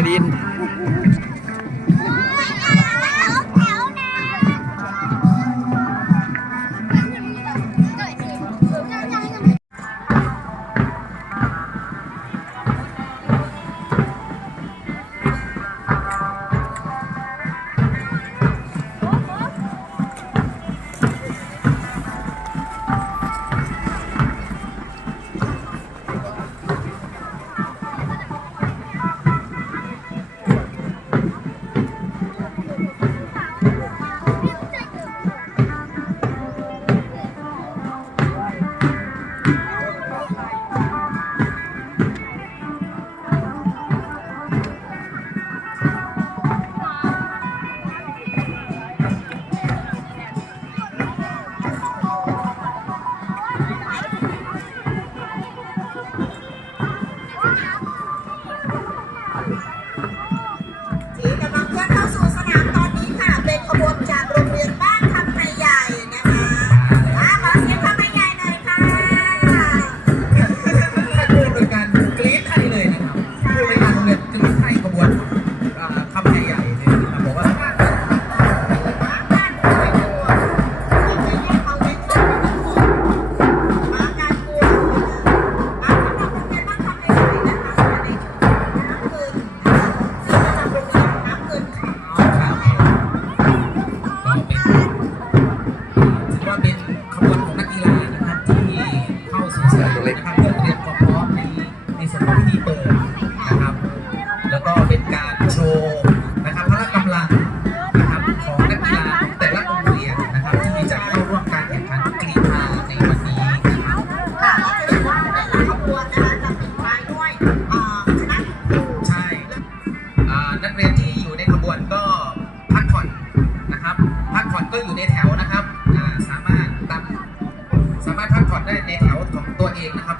at the end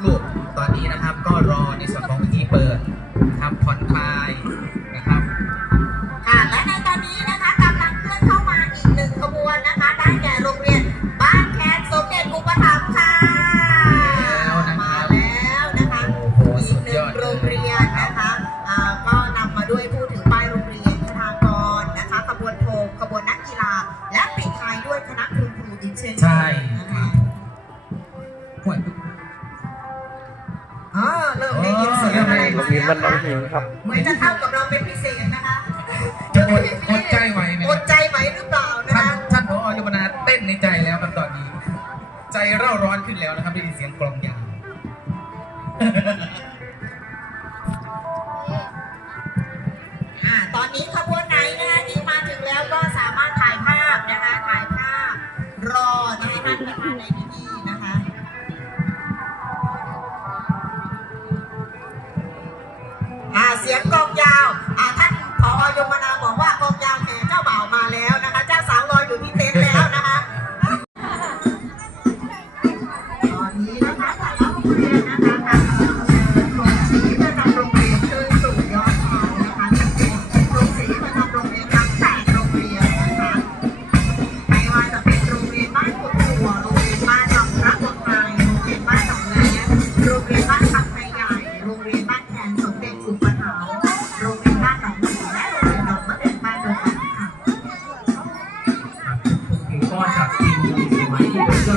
ลูก ตอนนี้นะครับก็รอในส่วนของพิธีเปิด มันน้อหินครับ เหมือนจะเท่ากับเราเป็นพิเศษนะคะอดใจไหวไหมอดใจไหวหรือเปล่านะคะท่านผอยุบนาเต้นในใจแล้วครับตอนนี้ ใจเร่าร้อนขึ้นแล้วนะครับได้ยินเสียงกลองยาวตอนนี้ขบวนไหนนะที่มาถึงแล้วก็สามารถถ่ายภาพนะคะ ถ่ายภาพรอนะคท่านประธานในพิ น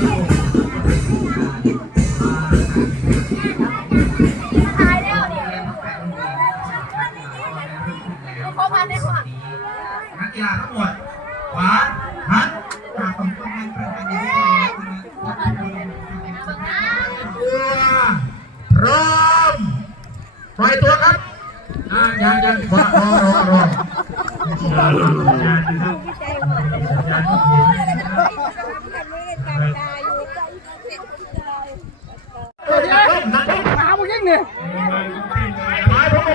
ักกีฬาทั้งหมดขวาหันหาของกำลังประธานในที่นี้นะครับพร้อมปล่อยตัวครับยังยังรอรอรอรอสัญญาณนะครับสัญญาณ ขาผมยิงเลย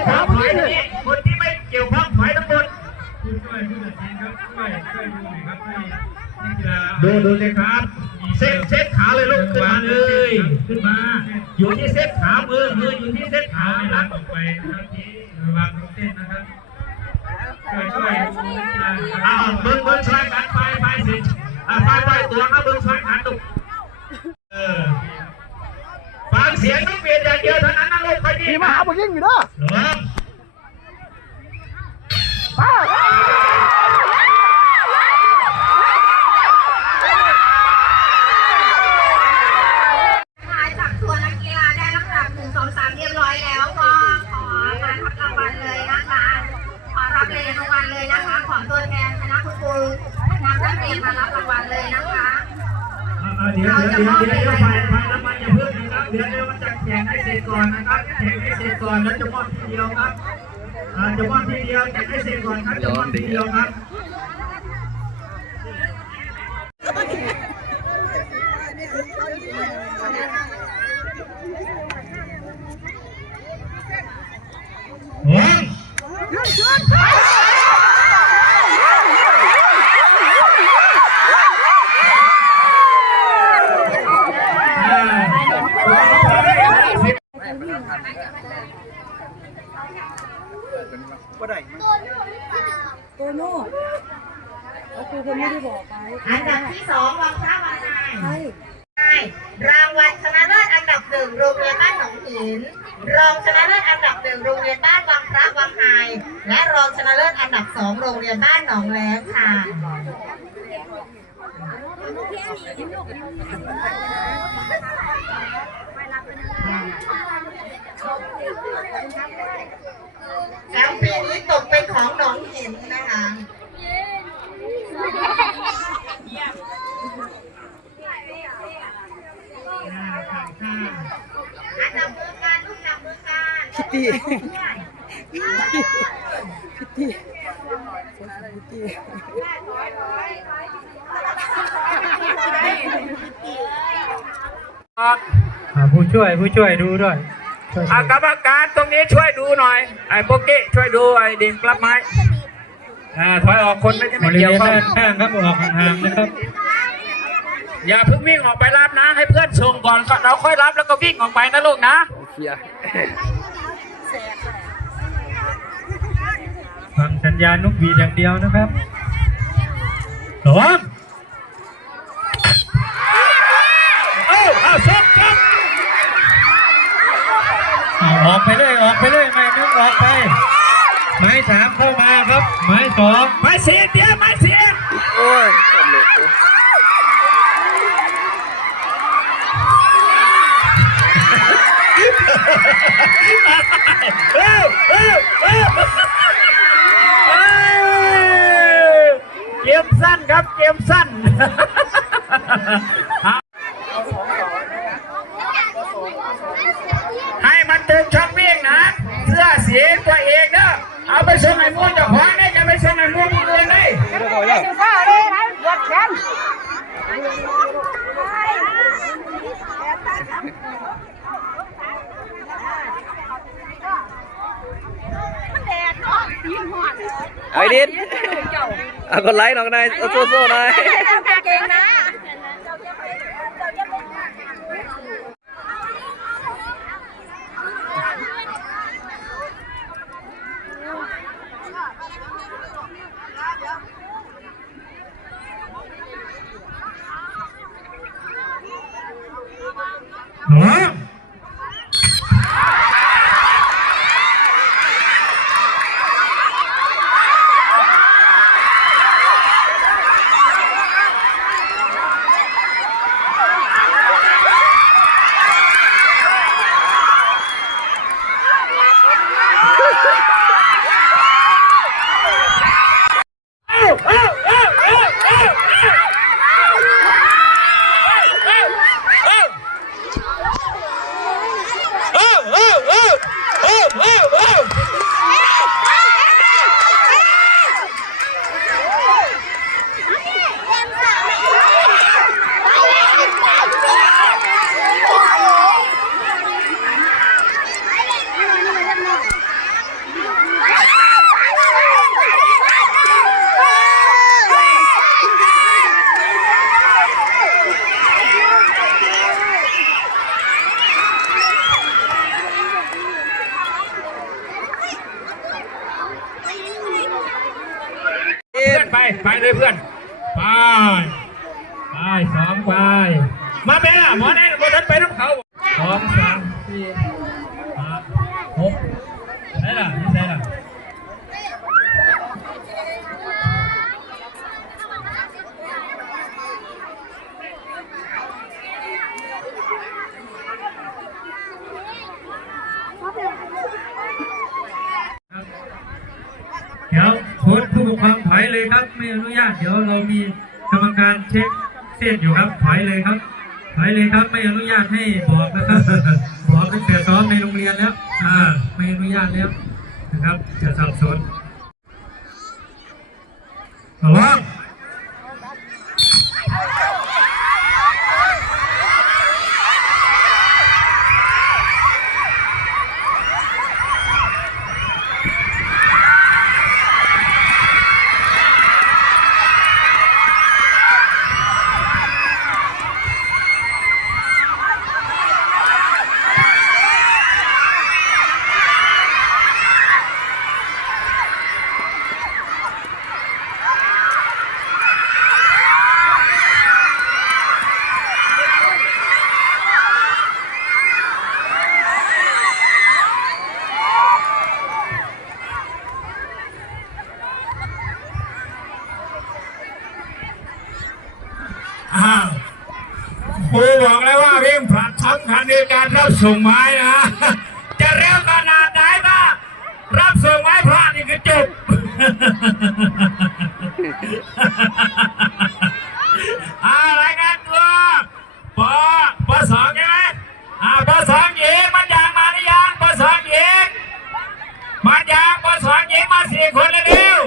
ขาผมยิงเลยคนที่ไม่เกี่ยวข้องถยทั้งหดูดูเลยครับเซ็ตเซ็ตขาเลยลูกขึ้นมาเลยขึ้นมา อยู่ที่เซ็ตขามือมืออยู่ที่เซ็ตขาไม่รับออกไปครับทีวางตรงเส้นนะครับช่วยช่วยอ้าเบิ้นเบิ้งช่วยกันไปไปสิ ไปไปตัวมาเบิ้งสองขาตุกเออฟังเสียงนกเปลี่ยนอย่างเดียวเท่านั้นนะลูกไปดีมีมาหาผมยิ่งอยู่เด้อห จะมอบทีเดียวแข่ให้เสร็จก่อนครับจะมอบทีเดียวครับ โอ้ย โตโน่เขาครูคนไม่ได้บอกไปอันดับที่สองวังพระวังนายใช่รางวัลชนะเลิศอันดับหนึ่งโรงเรียนบ้านหนองหิน รองชนะเลิศอันดับหนึ่งโรงเรียนบ้านวังพระวังไฮและรองชนะเลิศอันดับสองโรงเรียนบ้านหนองแล้งค่ะ แชมป์ปีนี้ตกเป็นของหนองหินนะคะอันดับมือการลูกจับมือการพิตตี้พิตตี้พิตตี้อ่าผู้ช่วยผู้ช่วยดูด้วยช่วยดู อากรรมการตรงนี้ช่วยดูหน่อย ไอ้โปเกะช่วยดูไอ้ดิ่งกลับไม้อ่าถอยออกคนไม่จะบไม่ริเกี่เวยวณข้องด้านข้างครับออกห่างๆนะครับ อย่าเพิ่งวิ่งออกไปรับนะ ให้เพื่อนส่งก่อนก็เราค่อยรับแล้วก็วิ่งออกไปนะลูกนะฟังสัญญาณนกหวีดอย่างเดียวนะครับพร้อมเอ้าเอาส่งส่ง เอาออกไปเลยออกไปเลยไม่นึกออกไปไม้สามเข้ามาครับไม้สองไม้เสียเดียวไม้เสียเอ้าเอ้าเอ้าเอ้าเกมสั้นครับเกมสั้น ไปส่งไอ้ม่วงเรือนได้ข้าเลยนะปวดแขนไอ้ดิดเอากดไลค์หน่อยนายเอาโซ่ๆหน่อยเก่งนะ พร้อมเพื่อน ไปไปเลยเพื่อน ไป ไปสองไป มาแม่ล่ะหมอไหนหมอนั้นไปน้ำเขาสองสามสี่ห้าหกไหนล่ะนี่ไหนล่ะเดี๋ยวโค้ช ผู้ปกครองถอยเลยครับ ไม่อนุญาต เดี๋ยวเรามีกรรมการเช็คเส้นอยู่ครับถอยเลยครับถอยเลยครับ ไม่อนุญาตให้บอกนะครับบอกตั้งแต่ซ้อมในโรงเรียนแล้วอ่าไม่อนุญาตแล้วนะครับจะสับสนระวัง ส่งไม้นะ จะเร็วขนาดไหนบ้างรับส่งไม้พระนี่ก็จบอะไรายงานตัวปอปอสองใช่ไหมอ่าปอสองเองมันยังมาหรือยังปอสองเองมันยังปอสองเองมาสี่คนแล้วเดียว